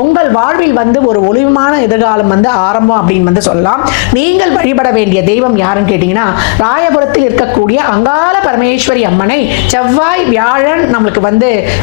உங்கள் வாழ்வில் ஒரு ஒளிமான எதிர்காலம் ஆரம்பம் அப்படின்னு சொல்லலாம். நீங்கள் வழிபட வேண்டிய தெய்வம் யாருன்னு கேட்டீங்கன்னா, ராயபுரத்தில் இருக்கக்கூடிய அங்காள பரமேஸ்வரி அம்மனை செவ்வாய் வியாழன் நம்மளுக்கு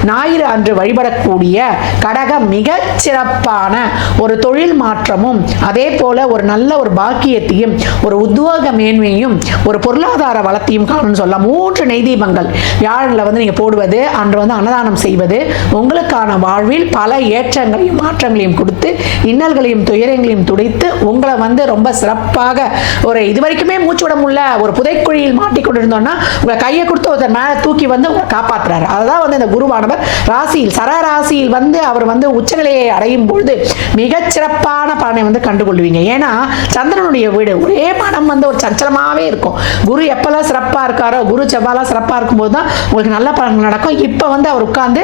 ஞாயிறு அன்று வழிபடக்கூடிய கடகம் மிக சிறப்பான ஒரு தொழில் மாற்றமும், அதே போல ஒரு நல்ல ஒரு பாக்கியத்தையும், ஒரு உத்யோக மேன்மையும், ஒரு பொருளாதார வளத்தையும் காணும்னு சொல்லலாம். 3 நெய் தீபங்கள் வியாழன்ல நீங்க போடுவது, அன்று அன்னதானம் செய்வது உங்களுக்கான வாழ்வில் பல ஏற்றங்களையும் மாற்றங்களையும் கொடுத்து, இன்னல்களையும் துயரங்களையும் துடைத்து உங்களை ரொம்ப சிறப்பாக ஒரு இதுவரைக்குமே மூச்சு விட முடியல ஒரு புதைக்குழியில் மாட்டிக்கொண்டிருந்தோம்னா உங்களை கையை கொடுத்து ஒருத்தர் மேலே தூக்கி உங்களை காப்பாற்றுறாரு. அதுதான் இந்த குருவானவர் ராசியில் சரராசியில் அவர் உச்சநிலையை அடையும் பொழுது மிகச் சிறப்பான பலனை கண்டுகொள்வீங்க. ஏன்னா சந்திரனுடைய வீடு ஒரே மனம் ஒரு சஞ்சலமாகவே இருக்கும். குரு எப்பெல்லாம் சிறப்பாக இருக்காரோ, குரு செவ்வாலாம் சிறப்பாக இருக்கும்போது தான் உங்களுக்கு நல்ல பலன்கள் நடக்கும். இப்போ அவர் உட்கார்ந்து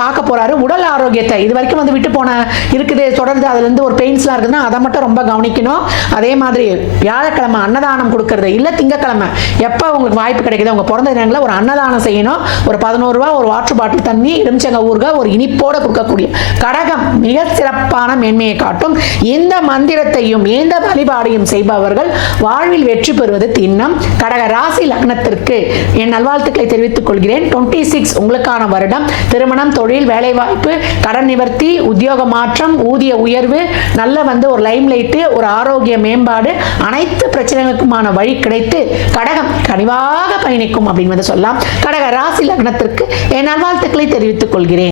பார்க்க போறாரு. உடல் ஆரோக்கியத்தை இது வரைக்கும் விட்டு போன இருக்குது தொடர்ந்து அதுலேருந்து ஒரு பெயின்ஸ்லாம் இருக்குதுன்னா அதை மட்டும் ரொம்ப கவனிக்கணும். அதே மாதிரி வியாழக்கிழமை அன்னதானம் கொடுக்கறது, இல்லை திங்கக்கிழமை எப்போ உங்களுக்கு வாய்ப்பு கிடைக்குது உங்கள் பிறந்த தினங்களில் ஒரு அன்னதானம் செய்யணும். ஒரு 11 ரூபா ஒரு வாட்டர் பாட்டில் தண்ணி, எலுமிச்சங்க ஊறுகாய், ஒரு இனிப்போட கொடுக்கக்கூடிய கடகம் மிக சிறப்பான மேன்மையை காட்டும். இந்த மந்திரத்தையும் இந்த வழிபாடையும் செய்பவர்கள் வாழ்வில் வெற்றி பெறுவது திண்ணம். கடக ராசி லக்னத்திற்கு என் நல்வாழ்த்துக்களை தெரிவித்துக் கொள்கிறேன். 26 உங்களுக்கான வருடம். திருமணம், தொழில், வேலைவாய்ப்பு, கடன் நிவர்த்தி, உத்தியோக மாற்றம், ஊதிய உயர்வு, நல்ல ஒரு லைம் லைட்டு, ஒரு ஆரோக்கிய மேம்பாடு, அனைத்து பிரச்சனைகளுக்குமான வழி கிடைத்து கடகம் கனிவாக பயணிக்கும் அப்படின்னு சொல்லலாம். கடக ராசி லக்னத்திற்கு என் நல்வாழ்த்துக்களை தெரிவித்துக் கொள்கிறேன்.